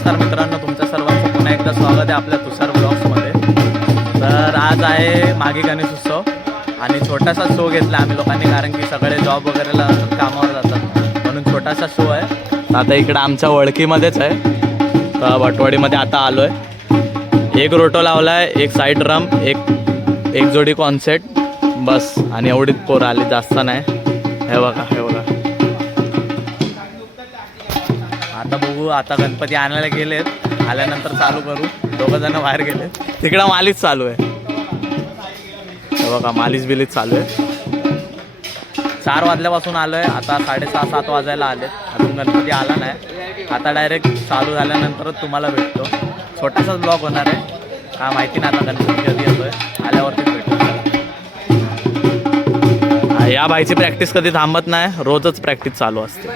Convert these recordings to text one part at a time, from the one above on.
नमस्कार मित्रांनो, तुमच्या सर्वांचं पुन्हा एकदा स्वागत आहे आपल्या तुषार ब्लॉग्समध्ये. तर आज आहे माघी गणेश उत्सव आणि छोटासा शो घेतला आम्ही लोकांनी, कारण की सगळे जॉब वगैरेला कामावर जातात म्हणून छोटासा शो आहे. तर आता इकडं आमच्या ओळखीमध्येच आहे, तर भटवाडीमध्ये आता आलो आहे. एक रोटो लावला आहे, एक साईड ड्रम, एक जोडी कॉन्सर्ट बस, आणि एवढीच पोरं आली, जास्त नाही. हे बघा हे बघा. आता बघू, आता गणपती आणायला गेलेत, आल्यानंतर चालू करू. दोघं जण बाहेर गेलेत, तिकडं मालीच चालू आहे. हे बघा मालीच बिलीच चालू आहे. 4 वाजल्यापासून आलो आहे, आता 6:30-7 वाजायला आले, अजून गणपती आला नाही. आता डायरेक्ट चालू झाल्यानंतरच तुम्हाला भेटतो. छोटासाच ब्लॉग होणार आहे, हा माहिती नाही आता गणपती कधी येतो आहे, आल्यावरतीच भेटतो. या बाईची प्रॅक्टिस कधी थांबत नाही, रोजच प्रॅक्टिस चालू असते.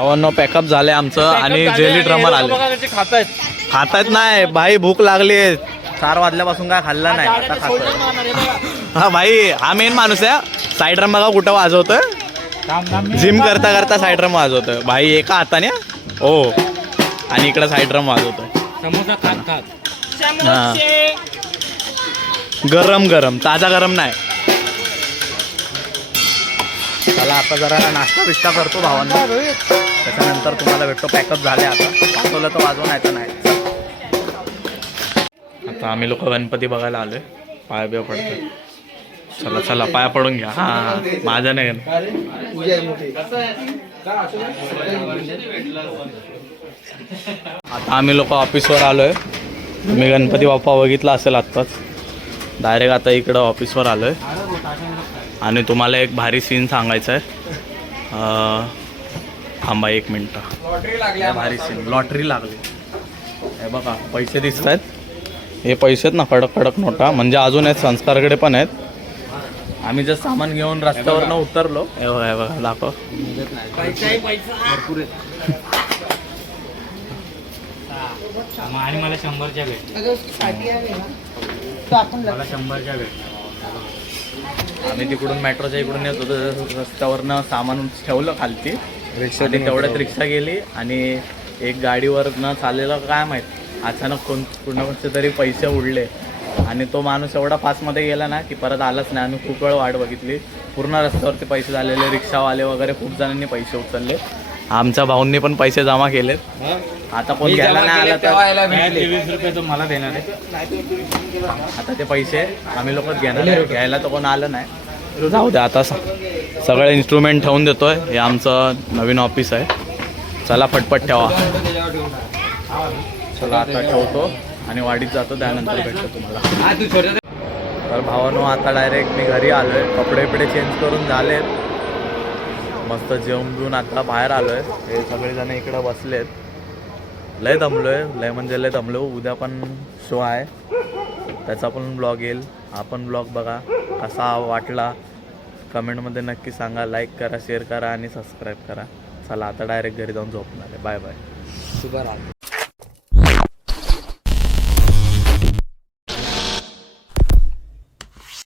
भावांनो पॅकअप झाले आमचं आणि जेली ड्रमर आले. खातायत नाही भाई, भूक लागली. 4 वाजल्यापासून काय खाल्लं नाही, आता खातोय. हा भाई, हा मेन माणूस आहे. साईड ड्रम बघा कुठं वाजवतोय, जिम करता करता साईड ड्रम वाजवतोय भाई एका हाताने. हो, आणि इकडं साईड ड्रम वाजवतोय. हा, गरम गरम, ताजा गरम नाही. चला आता जरा नाश्ता बिष्टा करतो भावांना, त्याच्यानंतर तुम्हाला भेटतो. पॅकअप झाले आता, पाठवलं तर वाजवून नाही. आता आम्ही लोक गणपती बघायला आलोय, पाया बिया पडतोय. चला चला पाया पडून घ्या. हा, माझ्या नाही. आता आम्ही लोक ऑफिसवर आलोय. मी गणपती बाप्पा बघितला असेल आत्ताच. डायरेक्ट आता इकडं ऑफिसवर आलोय आणि तुम्हाला एक भारी सीन सांगायचा आहे. थांबा 1 मिनटं. भारी सीन, लॉटरी लागली. हे बघा पैसे दिसत आहेत, हे पैसे आहेत ना, कडक कडक नोटा. म्हणजे अजून आहेत, संस्कारकडे पण आहेत. आम्ही जर सामान घेऊन रस्त्यावरनं उतरलो, हे बघा दाखव. आणि मला 100च्या भेट, मला 100च्या भेट. आम्ही तिकडून मेट्रोच्या इकडून येत होतो, रस्त्यावरनं सामान ठेवलं खालती रिक्षा. तेवढ्यात रिक्षा गेली आणि एक गाडीवर न चाललेलं काय माहीत, अचानक कोणाचे तरी पैसे उडले आणि तो माणूस एवढा फास्टमध्ये गेला ना की परत आलाच नाही. आम्ही खूप वेळ वाट बघितली. पूर्ण रस्त्यावरती पैसे झालेले, रिक्षावाले वगैरे खूप जणांनी पैसे उचलले. आमच्या भाऊंनी पण पैसे जमा केलेत. आता कोण घ्यायला नाही आला तर 20 रुपये तो मला देणार आहे. आता ते पैसे आम्ही लोकच घेणार आहे. घ्यायला तर कोण आलं नाही. जाऊ द्या, आता सगळे इन्स्ट्रुमेंट ठेवून देतोय. हे आमचं नवीन ऑफिस आहे. चला फटफट ठेवा. चला आता ठेवतो आणि वाडीत जातो, त्यानंतर भेटतो तुम्हाला. तर भावानो आता डायरेक्ट मी घरी आलोय. कपडे बिपडे चेंज करून झालेत, मस्त जेवून घेऊन आता बाहेर आलोय. हे सगळेजण इकडं बसलेत. लय दमलोय, लय म्हणजे लय दमलो. उद्या पण शो आहे, त्याचा पण ब्लॉग येईल. हा पण ब्लॉग बघा, कसा वाटला कमेंटमध्ये नक्की सांगा. लाईक करा, शेअर करा आणि सबस्क्राईब करा. चला आता डायरेक्ट घरी जाऊन झोपणार आहे. Bye bye.